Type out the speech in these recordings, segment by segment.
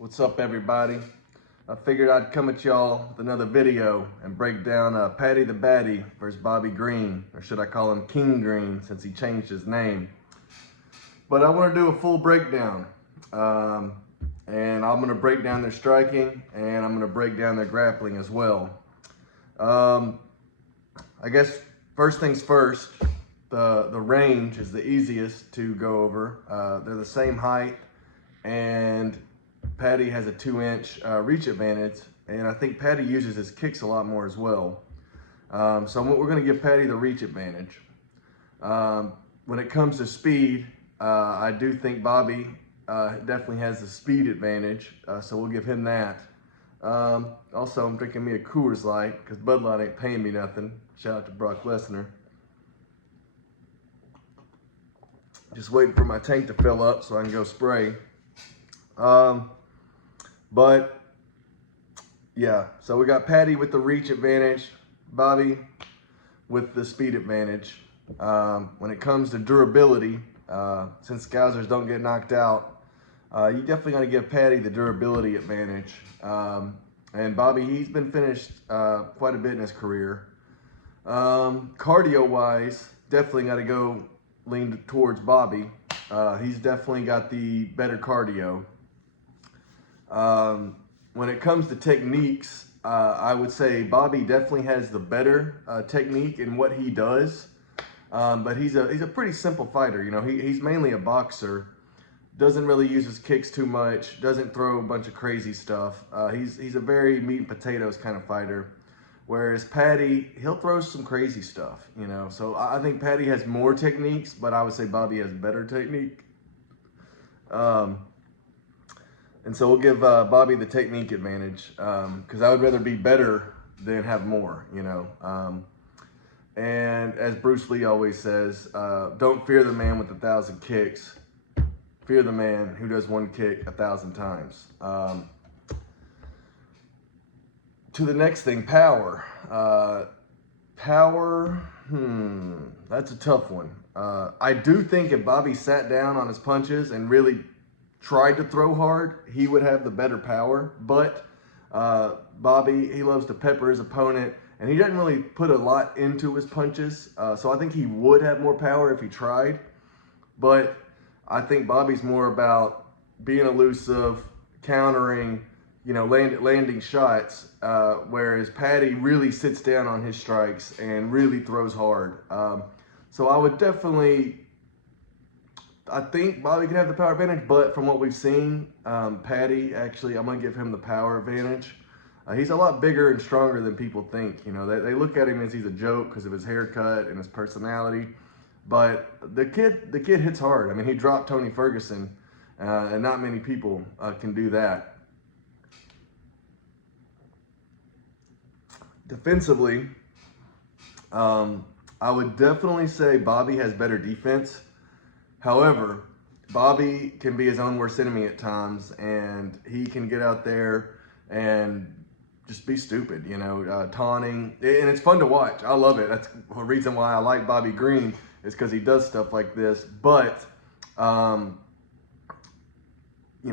What's up, everybody? I figured I'd come at y'all with another video and break down Paddy the Baddy versus Bobby Green, or should I call him King Green since he changed his name. But I want to do a full breakdown, and I'm going to break down their striking, and I'm going to break down their grappling as well. I guess first things first, the range is the easiest to go over. They're the same height, and Paddy has a 2-inch reach advantage, and I think Paddy uses his kicks a lot more as well. So we're going to give Paddy the reach advantage. When it comes to speed, I do think Bobby definitely has the speed advantage, so we'll give him that. Also, I'm drinking me a Coors Light because Bud Light ain't paying me nothing. Shout out to Brock Lesnar. Just waiting for my tank to fill up so I can go spray. But yeah, so we got Paddy with the reach advantage, Bobby with the speed advantage. When it comes to durability, since Scousers don't get knocked out, you definitely got to give Paddy the durability advantage. And Bobby, he's been finished quite a bit in his career. Cardio wise, definitely got to go lean towards Bobby. He's definitely got the better cardio. When it comes to techniques, I would say Bobby definitely has the better technique in what he does. But he's a pretty simple fighter. You know, he's mainly a boxer. Doesn't really use his kicks too much. Doesn't throw a bunch of crazy stuff. He's a very meat and potatoes kind of fighter. Whereas Paddy, he'll throw some crazy stuff. You know, so I think Paddy has more techniques, but I would say Bobby has better technique. And so we'll give Bobby the technique advantage because I would rather be better than have more, you know. And as Bruce Lee always says, don't fear the man with 1,000 kicks. Fear the man who does one kick 1,000 times. To the next thing, power. Power, that's a tough one. I do think if Bobby sat down on his punches and really tried to throw hard, he would have the better power. But Bobby, he loves to pepper his opponent, and he doesn't really put a lot into his punches. So I think he would have more power if he tried. But I think Bobby's more about being elusive, countering, you know, landing shots, whereas Paddy really sits down on his strikes and really throws hard. So I would definitely, I think Bobby can have the power advantage, but from what we've seen, Paddy, actually, I'm going to give him the power advantage. He's a lot bigger and stronger than people think. You know, they look at him as he's a joke because of his haircut and his personality. But the kid hits hard. I mean, he dropped Tony Ferguson, and not many people can do that. Defensively, I would definitely say Bobby has better defense. However, Bobby can be his own worst enemy at times, and he can get out there and just be stupid, you know, taunting. And it's fun to watch. I love it. That's the reason why I like Bobby Green, is because he does stuff like this. But, you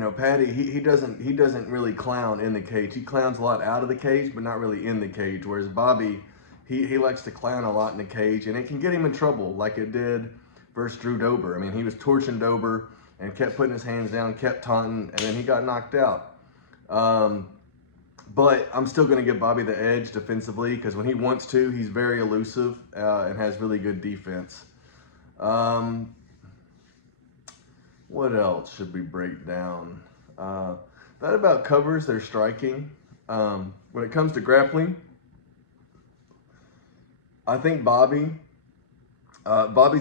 know, Paddy, he doesn't really clown in the cage. He clowns a lot out of the cage, but not really in the cage. Whereas Bobby, he likes to clown a lot in the cage, and it can get him in trouble like it did versus Drew Dober. I mean, he was torching Dober and kept putting his hands down, kept taunting, and then he got knocked out. But I'm still going to give Bobby the edge defensively because when he wants to, he's very elusive and has really good defense. What else should we break down? That about covers their striking. When it comes to grappling, I think Bobby's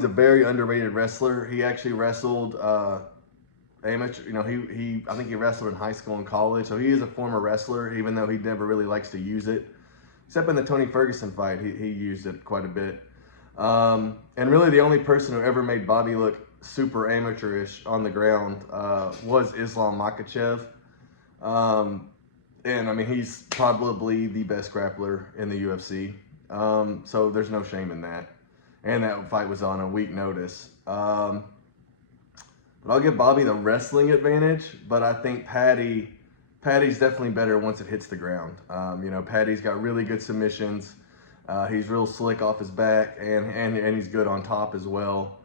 a very underrated wrestler. He actually wrestled amateur. You know, I think he wrestled in high school and college, so he is a former wrestler, even though he never really likes to use it. Except in the Tony Ferguson fight, he used it quite a bit. And really the only person who ever made Bobby look super amateurish on the ground was Islam Makhachev. And I mean, he's probably the best grappler in the UFC. So there's no shame in that. And that fight was on a week notice. But I'll give Bobby the wrestling advantage, but I think Paddy Paddy's definitely better once it hits the ground. You know, Paddy's got really good submissions. He's real slick off his back, and he's good on top as well.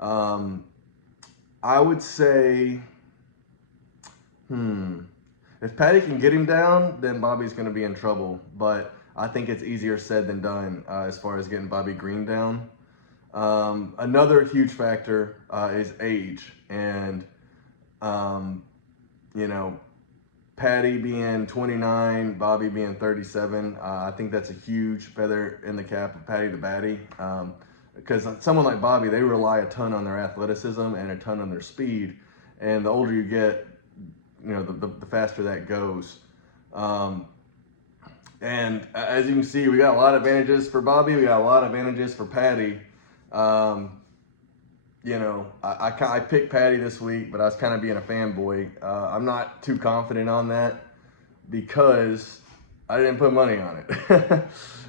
I would say, if Paddy can get him down, then Bobby's going to be in trouble. But I think it's easier said than done as far as getting Bobby Green down. Another huge factor is age, and you know, Paddy being 29, Bobby being 37. I think that's a huge feather in the cap of Paddy the Baddy. Because someone like Bobby, they rely a ton on their athleticism and a ton on their speed. And the older you get, you know, the faster that goes. And as you can see, we got a lot of advantages for Bobby. We got a lot of advantages for Paddy. You know, I picked Paddy this week, but I was kind of being a fanboy. I'm not too confident on that because I didn't put money on it.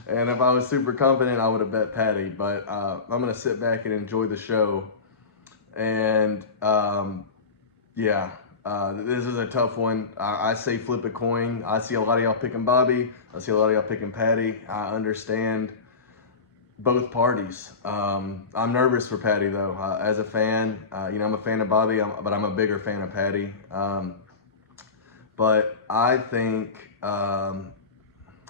And if I was super confident, I would have bet Paddy. But I'm going to sit back and enjoy the show. And yeah, this is a tough one. I say flip a coin. I see a lot of y'all picking Bobby. I see a lot of y'all picking Paddy. I understand both parties. I'm nervous for Paddy though. As a fan, you know, I'm a fan of Bobby, but I'm a bigger fan of Paddy. But I think,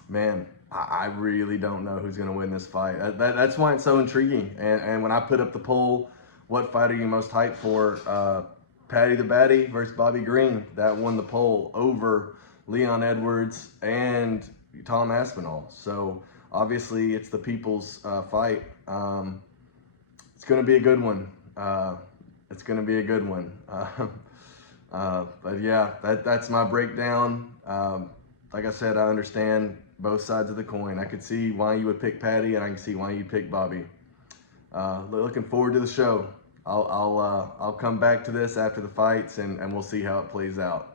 man, I really don't know who's going to win this fight. That's why it's so intriguing. And when I put up the poll, what fight are you most hyped for? Paddy the Baddy versus Bobby Green. That won the poll over Leon Edwards and Tom Aspinall. So obviously it's the people's fight. It's going to be a good one. It's going to be a good one. But yeah, that's my breakdown. Like I said, I understand both sides of the coin. I could see why you would pick Paddy, and I can see why you pick Bobby. Looking forward to the show. I'll come back to this after the fights, and we'll see how it plays out.